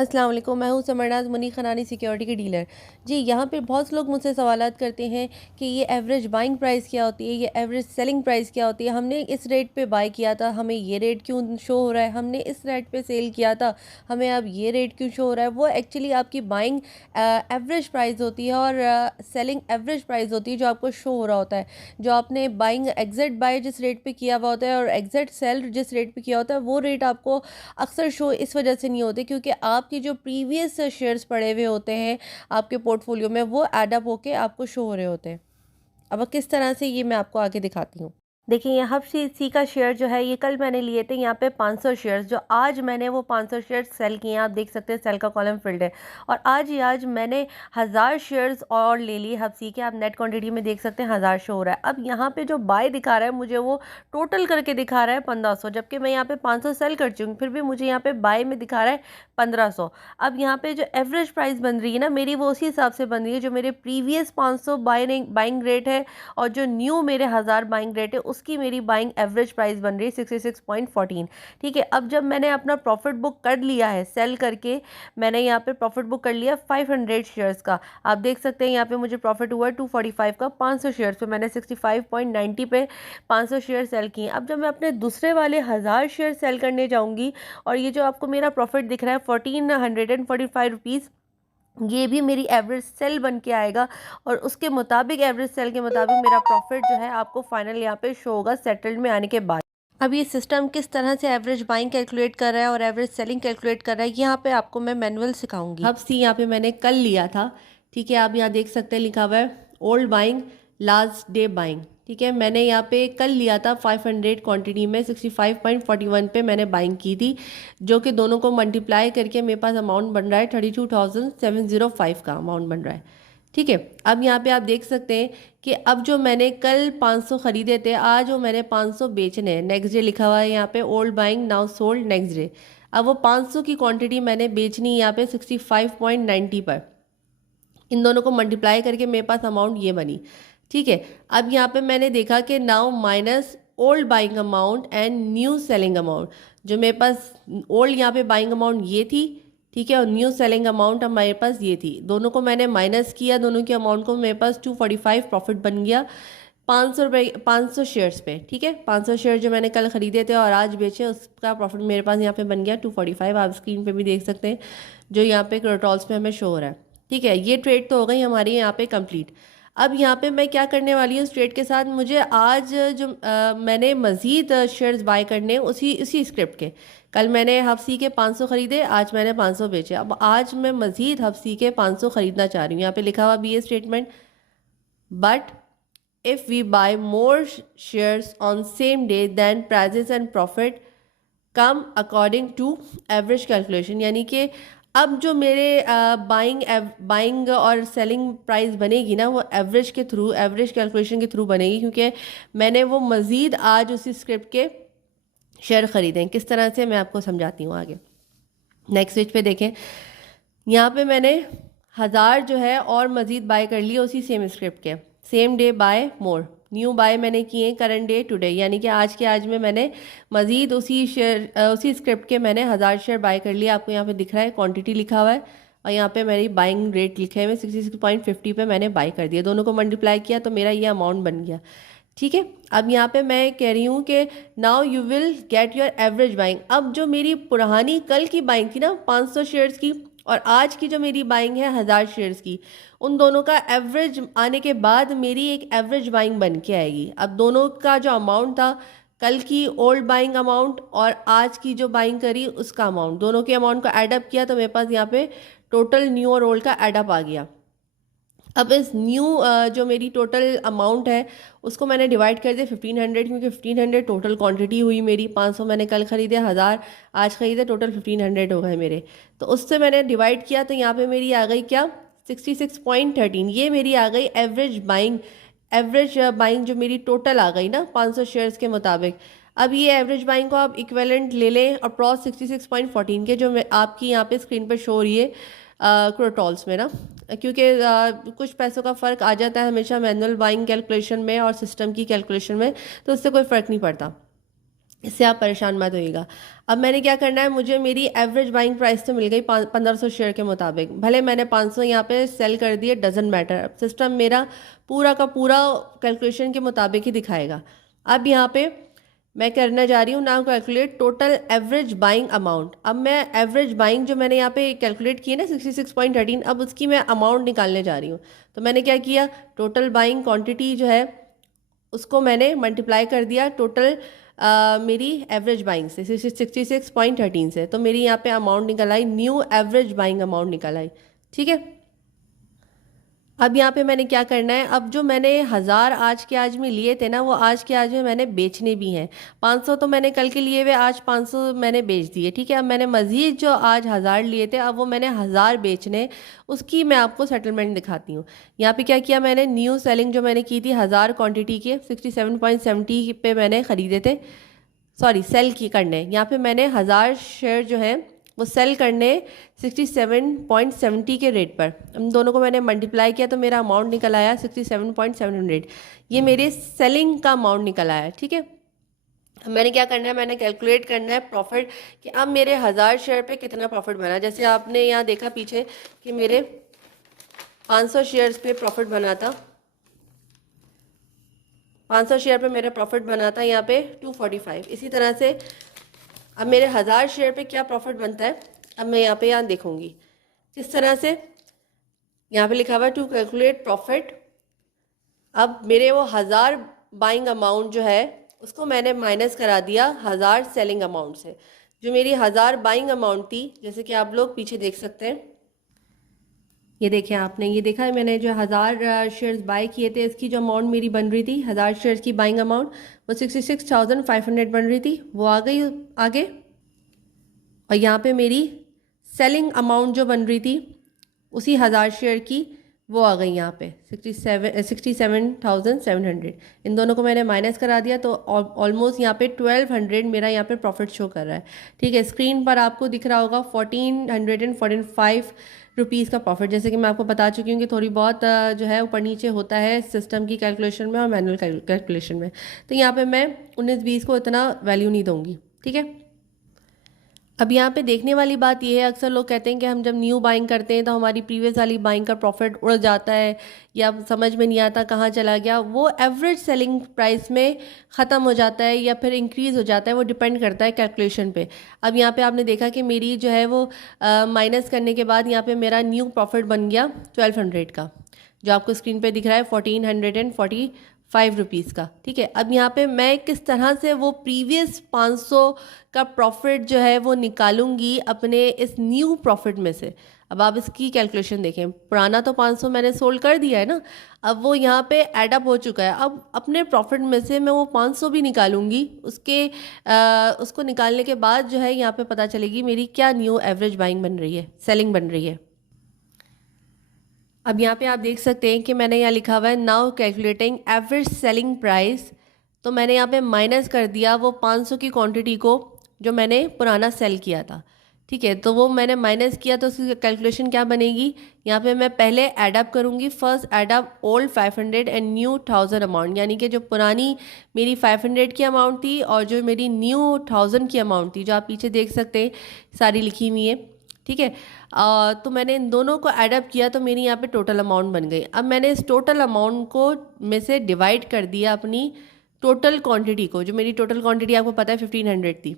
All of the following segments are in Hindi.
अस्सलाम वालेकुम, मैं हूँ समरनाज़ मुनी खनानी सिक्योरिटी की डीलर। जी, यहाँ पे बहुत से लोग मुझसे सवालात करते हैं कि ये एवरेज बाइंग प्राइस क्या होती है, ये एवरेज सेलिंग प्राइस क्या होती है, हमने इस रेट पे बाय किया था, हमें ये रेट क्यों शो हो रहा है, हमने इस रेट पे सेल किया था, हमें अब ये रेट क्यों शो हो रहा है। वो एक्चुअली आपकी बाइंग एवरेज प्राइस होती है और सेलिंग एवरेज प्राइस होती है जो आपको शो हो रहा होता है। जो आपने बाइंग एग्जैक्ट बाय जिस रेट पे किया हुआ होता है और एग्जैक्ट सेल जिस रेट पे किया होता है, वो रेट आपको अक्सर शो इस वजह से नहीं होते क्योंकि आपके जो प्रीवियस शेयर्स पड़े हुए होते हैं आपके पोर्टफोलियो में, वो ऐड अप होके आपको शो हो रहे होते हैं। अब किस तरह से, ये मैं आपको आगे दिखाती हूँ। देखिए, यहाँ हब सी का शेयर जो है ये कल मैंने लिए थे यहाँ पे 500 शेयर्स, जो आज मैंने वो 500 शेयर्स सेल किए हैं। आप देख सकते हैं सेल का कॉलम फिल्ड है और आज ही आज मैंने 1000 शेयर्स और ले लिए हब सी के। आप नेट क्वांटिटी में देख सकते हैं 1000 शो हो रहा है। अब यहाँ पे जो बाय दिखा रहा है मुझे वो टोटल करके दिखा रहा है 1500, जबकि मैं यहाँ पे 500 सेल कर चुकी हूँ, फिर भी मुझे यहाँ पे बाय में दिखा रहा है 1500। अब यहाँ पे जो एवरेज प्राइस बन रही है ना मेरी, वो उसी हिसाब से बन रही है जो मेरे प्रीवियस 500 बाइंग रेट है और जो न्यू मेरे 1000 बाइंग रेट है उसकी मेरी बाइंग एवरेज प्राइस बन रही है 66.14। ठीक है, अब जब मैंने अपना प्रॉफिट बुक कर लिया है सेल करके, मैंने यहाँ पे प्रॉफिट बुक कर लिया 500 शेयर्स का। आप देख सकते हैं यहाँ पे मुझे प्रॉफिट हुआ है 245 का 500 शेयर्स पे। मैंने 65.90 पे 500 शेयर सेल किए। अब जब मैं अपने दूसरे वाले 1000 शेयर सेल करने जाऊँगी और ये जो आपको मेरा प्रॉफिट दिख रहा है 1445 रुपीज़, ये भी मेरी एवरेज सेल बन के आएगा और उसके मुताबिक एवरेज सेल के मुताबिक मेरा प्रॉफिट जो है आपको फाइनल यहाँ पे शो होगा सेटल्ड में आने के बाद। अब ये सिस्टम किस तरह से एवरेज बाइंग कैलकुलेट कर रहा है और एवरेज सेलिंग कैलकुलेट कर रहा है, यहाँ पे आपको मैं मैनुअल सिखाऊंगी। अब सी यहाँ पे मैंने कल लिया था। ठीक है, आप यहाँ देख सकते हैं लिखा हुआ है old buying last day buying. ठीक है, मैंने यहाँ पे कल लिया था 500 क्वांटिटी में 65.41 पे मैंने बाइंग की थी, जो कि दोनों को मल्टीप्लाई करके मेरे पास अमाउंट बन रहा है 32,705 का अमाउंट बन रहा है। ठीक है, अब यहाँ पे आप देख सकते हैं कि अब जो मैंने कल 500 खरीदे थे, आज वो मैंने 500 बेचने हैं। नेक्स्ट डे लिखा हुआ है यहाँ पे old buying now sold next day. अब वो 500 की क्वांटिटी मैंने बेचनी है यहाँ पे 65.90 पर। इन दोनों को मल्टीप्लाई करके मेरे पास अमाउंट ये बनी। ठीक है, अब यहाँ पे मैंने देखा कि now minus old buying amount and new selling amount. जो मेरे पास ओल्ड यहाँ पे बाइंग अमाउंट ये थी, ठीक है, और न्यू सेलिंग अमाउंट अब मेरे पास ये थी। दोनों को मैंने माइनस किया, दोनों के अमाउंट को, मेरे पास 245 प्रॉफिट बन गया 500 रुपये 500 शेयर्स पे। ठीक है, 500 शेयर जो मैंने कल खरीदे थे और आज बेचे, उसका प्रॉफिट मेरे पास यहाँ पे बन गया 245। आप स्क्रीन पे भी देख सकते हैं जो यहाँ पे क्रोटॉल्स पे हमें शो हो रहा है। ठीक है, ये ट्रेड तो हो गई हमारी यहाँ पे कंप्लीट। अब यहाँ पे मैं क्या करने वाली हूँ इस ट्रेड के साथ, मुझे आज जो मैंने मज़ीद शेयर्स बाय करने उसी उसी स्क्रिप्ट के। कल मैंने हफ्सी के 500 खरीदे, आज मैंने 500 बेचे। अब आज मैं मज़ीद हफ्सी के 500 खरीदना चाह रही हूँ। यहाँ पे लिखा हुआ भी ये statement, but if we buy more shares on same day then prices and profit come according to average calculation। यानी कि अब जो मेरे बाइंग और सेलिंग प्राइस बनेगी ना, वो एवरेज के थ्रू, एवरेज कैलकुलेशन के थ्रू बनेगी, क्योंकि मैंने वो मज़ीद आज उसी स्क्रिप्ट के शेयर ख़रीदे। किस तरह से मैं आपको समझाती हूँ आगे। नेक्स्ट पेज पे देखें, यहाँ पे मैंने 1000 जो है और मज़ीद बाय कर लिए उसी सेम स्क्रिप्ट के। सेम डे बाय मोर, न्यू बाय मैंने किए करंट डे टुडे, यानी कि आज के आज में मैंने मज़ीद उसी शेयर उसी स्क्रिप्ट के मैंने 1000 शेयर बाय कर लिए। आपको यहाँ पे दिख रहा है क्वांटिटी लिखा हुआ है और यहाँ पे मेरी बाइंग रेट लिखे हुए 66.50 पे मैंने बाय कर दिया। दोनों को मल्टीप्लाई किया तो मेरा ये अमाउंट बन गया। ठीक है, अब यहाँ पे मैं कह रही हूँ कि now you will get your average buying. अब जो मेरी पुरानी कल की बाइंग थी ना 500 शेयर्स की, और आज की जो मेरी बाइंग है 1000 शेयर्स की, उन दोनों का एवरेज आने के बाद मेरी एक एवरेज बाइंग बन के आएगी। अब दोनों का जो अमाउंट था, कल की ओल्ड बाइंग अमाउंट और आज की जो बाइंग करी उसका अमाउंट, दोनों के अमाउंट को एडअप किया तो मेरे पास यहाँ पे टोटल न्यू और ओल्ड का एडअप आ गया। अब इस न्यू जो मेरी टोटल अमाउंट है उसको मैंने डिवाइड कर दिया 1500, क्योंकि 1500 टोटल क्वांटिटी हुई मेरी। 500 मैंने कल खरीदे, 1000 आज खरीदे, टोटल 1500 हो गए मेरे। तो उससे मैंने डिवाइड किया तो यहाँ पे मेरी आ गई क्या, 66.13। ये मेरी आ गई एवरेज बाइंग जो मेरी टोटल आ गई ना 500 शेयर्स के मुताबिक। अब ये एवरेज बाइंग को आप इक्विवेलेंट ले लें और क्रॉस 66.14 के, जो आपकी यहाँ पे स्क्रीन पर शो हो रही है क्रोटॉल्स में ना, क्योंकि कुछ पैसों का फ़र्क आ जाता है हमेशा मैनुअल बाइंग कैलकुलेशन में और सिस्टम की कैलकुलेशन में, तो उससे कोई फ़र्क नहीं पड़ता। इससे आप परेशान मत होइएगा। अब मैंने क्या करना है, मुझे मेरी एवरेज बाइंग प्राइस तो मिल गई 1500 शेयर के मुताबिक, भले मैंने 500 यहाँ पे सेल कर दिए, डजेंट मैटर, अब सिस्टम मेरा पूरा का पूरा कैलकुलेशन के मुताबिक ही दिखाएगा। अब यहाँ पे मैं करने जा रही हूँ now calculate total average buying amount. अब मैं एवरेज बाइंग जो मैंने यहाँ पे कैलकुलेट की है ना 66.13, अब उसकी मैं अमाउंट निकालने जा रही हूँ। तो मैंने क्या किया, टोटल बाइंग क्वांटिटी जो है उसको मैंने मल्टीप्लाई कर दिया टोटल मेरी एवरेज बाइंग से 66.13 से, तो मेरी यहाँ पे अमाउंट निकल आई, न्यू एवरेज बाइंग अमाउंट निकल आई। ठीक है, अब यहाँ पे मैंने क्या करना है, अब जो मैंने 1000 आज के आज में लिए थे ना, वो आज के आज में मैंने बेचने भी हैं। 500 तो मैंने कल के लिए हुए, आज 500 मैंने बेच दिए। ठीक है, अब मैंने मज़ीद जो आज 1000 लिए थे, अब वो मैंने 1000 बेचने, उसकी मैं आपको सेटलमेंट दिखाती हूँ। यहाँ पे क्या किया मैंने, न्यू सेलिंग जो मैंने की थी 1000 क्वान्टिटी के 67.70 पे मैंने ख़रीदे थे, सॉरी सेल की करने, यहाँ पे मैंने 1000 शेयर जो है वो सेल करने 67.70 के रेट पर, इन दोनों को मैंने मल्टीप्लाई किया तो मेरा अमाउंट निकल आया 67.700। ये मेरे सेलिंग का अमाउंट निकल आया। ठीक है, अब मैंने क्या करना है, मैंने कैलकुलेट करना है प्रॉफिट कि अब मेरे 1000 शेयर पे कितना प्रॉफिट बना। जैसे आपने यहाँ देखा पीछे कि मेरे 500 शेयर्स पे प्रॉफिट बना था, 500 शेयर पे मेरा प्रॉफिट बना था यहाँ पे 245। इसी तरह से अब मेरे 1000 शेयर पे क्या प्रॉफिट बनता है, अब मैं यहाँ देखूंगी किस तरह से। यहाँ पे लिखा हुआ है टू कैलकुलेट प्रॉफिट। अब मेरे वो 1000 बाइंग अमाउंट जो है उसको मैंने माइनस करा दिया 1000 सेलिंग अमाउंट से। जो मेरी 1000 बाइंग अमाउंट थी, जैसे कि आप लोग पीछे देख सकते हैं, ये देखें आपने, ये देखा है मैंने जो 1000 शेयर्स बाय किए थे, इसकी जो अमाउंट मेरी बन रही थी 1000 शेयर्स की बाइंग अमाउंट, वो 66,500 बन रही थी, वो आ गई आगे। और यहाँ पे मेरी सेलिंग अमाउंट जो बन रही थी उसी 1000 शेयर की, वो आ गई यहाँ पे 67,700। इन दोनों को मैंने माइनस करा दिया तो ऑलमोस्ट यहाँ पे 1200 मेरा यहाँ पे प्रॉफिट शो कर रहा है। ठीक है, स्क्रीन पर आपको दिख रहा होगा 1445 रुपीज़ का प्रॉफिट। जैसे कि मैं आपको बता चुकी हूँ कि थोड़ी बहुत जो है ऊपर नीचे होता है सिस्टम की कैलकुलेशन में और मैनुअल कैलकुलेशन में, तो यहाँ पे मैं 19-20 को इतना वैल्यू नहीं दूँगी। ठीक है, अब यहाँ पे देखने वाली बात यह है, अक्सर लोग कहते हैं कि हम जब न्यू बाइंग करते हैं तो हमारी प्रीवियस वाली बाइंग का प्रॉफिट उड़ जाता है या समझ में नहीं आता कहाँ चला गया, वो एवरेज सेलिंग प्राइस में ख़त्म हो जाता है या फिर इंक्रीज़ हो जाता है, वो डिपेंड करता है कैलकुलेशन पे। अब यहाँ पे आपने देखा कि मेरी जो है वो माइनस करने के बाद यहाँ पे मेरा न्यू प्रॉफिट बन गया 1200 का, जो आपको स्क्रीन पे दिख रहा है 1445 रुपीज़ का। ठीक है, अब यहाँ पे मैं किस तरह से वो प्रीवियस 500 का प्रॉफिट जो है वो निकालूंगी अपने इस न्यू प्रॉफिट में से। अब आप इसकी कैलकुलेशन देखें, पुराना तो 500 मैंने सोल्ड कर दिया है ना, अब वो यहाँ पे ऐड अप हो चुका है। अब अपने प्रॉफिट में से मैं वो 500 भी निकालूंगी, उसको निकालने के बाद जो है यहाँ पे पता चलेगी मेरी क्या न्यू एवरेज बाइंग बन रही है, सेलिंग बन रही है। अब यहाँ पे आप देख सकते हैं कि मैंने यहाँ लिखा हुआ है now calculating average selling price, तो मैंने यहाँ पे माइनस कर दिया वो 500 की क्वांटिटी को जो मैंने पुराना सेल किया था। ठीक है, तो वो मैंने माइनस किया तो उसकी कैलकुलेशन क्या बनेगी, यहाँ पे मैं पहले ऐड अप करूँगी, first aid up old 500 and new 1000 amount, यानी कि जो पुरानी मेरी 500 की अमाउंट थी और जो मेरी न्यू 1000 की अमाउंट थी, जो आप पीछे देख सकते हैं सारी लिखी हुई है। ठीक है, तो मैंने इन दोनों को ऐडअप किया तो मेरी यहाँ पे टोटल अमाउंट बन गई। अब मैंने इस टोटल अमाउंट को में से डिवाइड कर दिया अपनी टोटल क्वांटिटी को, जो मेरी टोटल क्वांटिटी आपको पता है 1500 थी।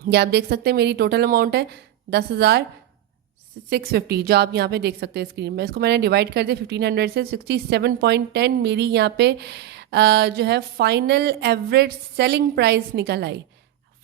ये आप देख सकते हैं मेरी टोटल अमाउंट है 10,650, जो आप यहाँ पे देख सकते हैं स्क्रीन में। इसको मैंने डिवाइड कर दिया 1500 से, 67.10 मेरी यहाँ पे जो है फाइनल एवरेज सेलिंग प्राइस निकल आई।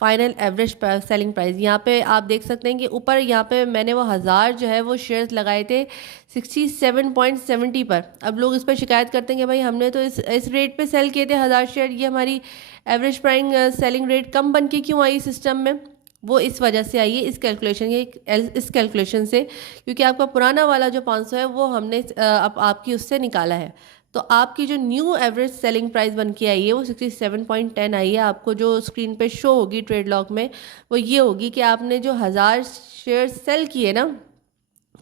फाइनल एवरेज सेलिंग प्राइस यहाँ पे आप देख सकते हैं कि ऊपर यहाँ पे मैंने वो 1000 जो है वो शेयर्स लगाए थे 67.70 पर। अब लोग इस पर शिकायत करते हैं कि भाई हमने तो इस रेट पे सेल किए थे 1000 शेयर, ये हमारी एवरेज प्राइस सेलिंग रेट कम बन के क्यों आई सिस्टम में। वो इस वजह से आई है, इस कैलकुलेशन से, क्योंकि आपका पुराना वाला जो 500 है वो हमने आपकी उससे निकाला है। तो आपकी जो न्यू एवरेज सेलिंग प्राइस बन के आई है वो 67.10 आई है। आपको जो स्क्रीन पे शो होगी ट्रेड लॉग में वो ये होगी कि आपने जो 1000 शेयर सेल किए ना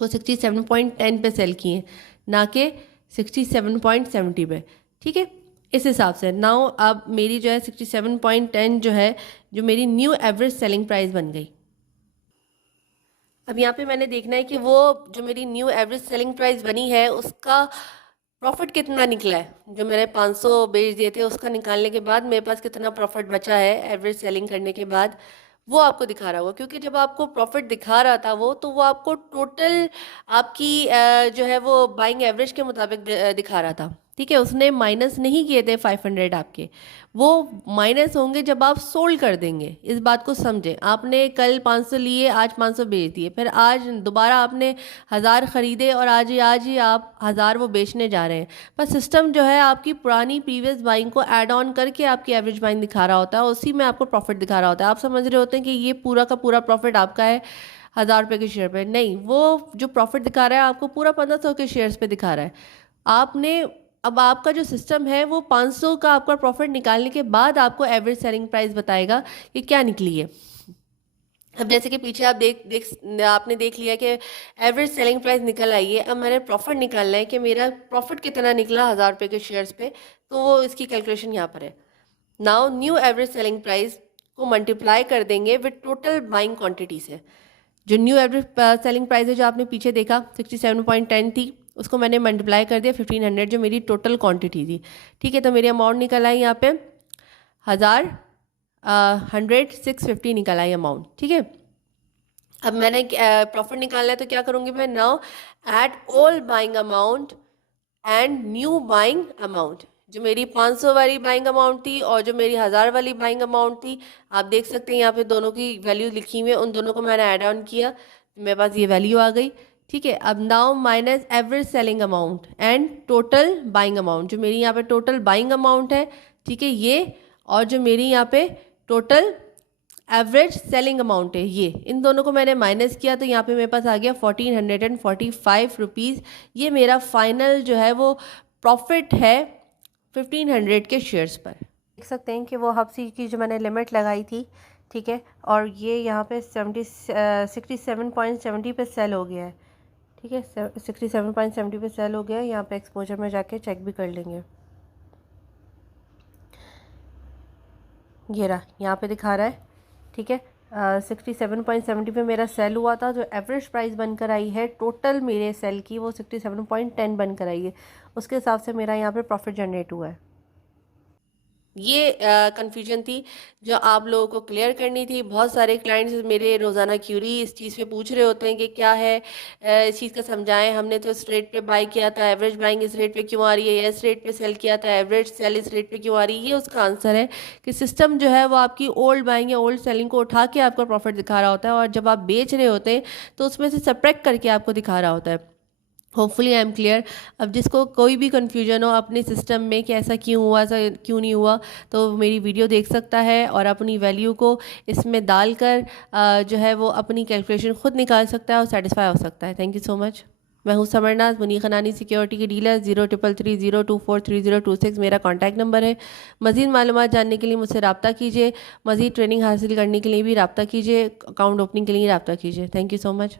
वो 67.10 पे सेल किए, ना कि 67.70 पे। ठीक है, इस हिसाब से नाउ अब मेरी जो है 67.10 जो है, जो मेरी न्यू एवरेज सेलिंग प्राइस बन गई। अब यहाँ पे मैंने देखना है कि वो जो मेरी न्यू एवरेज सेलिंग प्राइस बनी है उसका प्रॉफिट कितना निकला है। जो मैंने 500 बेच दिए थे उसका निकालने के बाद मेरे पास कितना प्रॉफिट बचा है एवरेज सेलिंग करने के बाद, वो आपको दिखा रहा होगा। क्योंकि जब आपको प्रॉफिट दिखा रहा था वो, तो वो आपको टोटल आपकी जो है वो बाइंग एवरेज के मुताबिक दिखा रहा था। ठीक है, उसने माइनस नहीं किए थे 500 आपके, वो माइनस होंगे जब आप सोल्ड कर देंगे। इस बात को समझें। आपने कल 500 लिए, आज 500 बेच दिए, फिर आज दोबारा आपने 1000 ख़रीदे और आज ही आप 1000 वो बेचने जा रहे हैं। पर सिस्टम जो है आपकी पुरानी प्रीवियस बाइंग को ऐड ऑन करके आपकी एवरेज बाइंग दिखा रहा होता है, उसी में आपको प्रॉफिट दिखा रहा होता है। आप समझ रहे होते हैं कि ये पूरा का पूरा प्रॉफिट आपका है 1000 रुपये के शेयर पे। नहीं, वो जो प्रॉफिट दिखा रहा है आपको पूरा 1500 के शेयर्स पे दिखा रहा है। आपने अब आपका जो सिस्टम है वो 500 का आपका प्रॉफिट निकालने के बाद आपको एवरेज सेलिंग प्राइस बताएगा कि क्या निकली है। अब जैसे कि पीछे आप आपने देख लिया कि एवरेज सेलिंग प्राइस निकल आई है। अब मैंने प्रॉफिट निकालना है कि मेरा प्रॉफिट कितना निकला 1000 रुपये के शेयर्स पे, तो वो इसकी कैलकुलेशन यहाँ पर है। Now new average selling price को मल्टीप्लाई कर देंगे विद टोटल बाइंग क्वांटिटी से। जो न्यू एवरेज सेलिंग प्राइस है जो आपने पीछे देखा 67.10 थी, उसको मैंने मल्टीप्लाई कर दिया 1500 जो मेरी टोटल क्वांटिटी थी। ठीक है, तो मेरी अमाउंट निकल आई यहाँ पे 650 निकल आई अमाउंट। ठीक है, अब मैंने प्रॉफिट निकालना है तो क्या करूँगी मैं, now add all buying amount and new buying amount. जो मेरी 500 वाली बाइंग अमाउंट थी और जो मेरी 1000 वाली बाइंग अमाउंट थी, आप देख सकते हैं यहाँ पे दोनों की वैल्यू लिखी हुई है, उन दोनों को मैंने ऐड ऑन किया, मेरे पास ये वैल्यू आ गई। ठीक है, अब now minus average selling amount and total buying amount. जो मेरी यहाँ पे टोटल बाइंग अमाउंट है, ठीक है, ये, और जो मेरी यहाँ पे टोटल एवरेज सेलिंग अमाउंट है, ये, इन दोनों को मैंने माइनस किया तो यहाँ पे मेरे पास आ गया 1445 रुपीज़। ये मेरा फाइनल जो है वो प्रॉफिट है 1500 के शेयर्स पर। देख सकते हैं कि वो हफ्सी की जो मैंने लिमिट लगाई थी, ठीक है, और ये यहाँ पे 67.70 पे सेल हो गया है। ठीक है, 67.70 पे सेल हो गया है। यहाँ पे एक्सपोजर में जाके चेक भी कर लेंगे। ये रहा, यहाँ पे दिखा रहा है। ठीक है, 67.70 पे मेरा सेल हुआ था। जो एवरेज प्राइस बनकर आई है टोटल मेरे सेल की, वो 67.10 बनकर आई है। उसके हिसाब से मेरा यहाँ पे प्रॉफिट जनरेट हुआ है। ये कन्फ्यूजन थी जो आप लोगों को क्लियर करनी थी। बहुत सारे क्लाइंट्स मेरे रोज़ाना क्यूरी इस चीज़ पे पूछ रहे होते हैं कि क्या है, इस चीज़ का समझाएं, हमने तो इस रेट पे बाई किया था, एवरेज बाइंग इस रेट पे क्यों आ रही है, इस रेट पे सेल किया था, एवरेज सेल इस रेट पे क्यों आ रही है। ये उसका आंसर है कि सिस्टम जो है वो आपकी ओल्ड बाइंग या ओल्ड सेलिंग को उठा के आपका प्रॉफिट दिखा रहा होता है, और जब आप बेच रहे होते हैं तो उसमें से सब्ट्रैक्ट करके आपको दिखा रहा होता है। Hopefully I am clear. अब जिसको कोई भी कन्फ्यूजन हो अपने सिस्टम में कि ऐसा क्यों हुआ, ऐसा क्यों नहीं हुआ, तो मेरी वीडियो देख सकता है और अपनी वैल्यू को इसमें डालकर जो है वो अपनी कैलकुलेशन खुद निकाल सकता है और सेटिस्फाई हो सकता है। Thank you so much. मैं हूँ समरनाथ, मुनीर खनानी सिक्योरिटी की डीलर। 0333024326 मेरा कॉन्टैक्ट नंबर है। मज़ीद मालूमात जानने के लिए मुझसे रब्ता कीजिए। मज़ीद ट्रेनिंग हासिल करने के लिए भी रब्ता कीजिए। अकाउंट ओपनिंग के लिए रब्ता कीजिए। Thank you so much.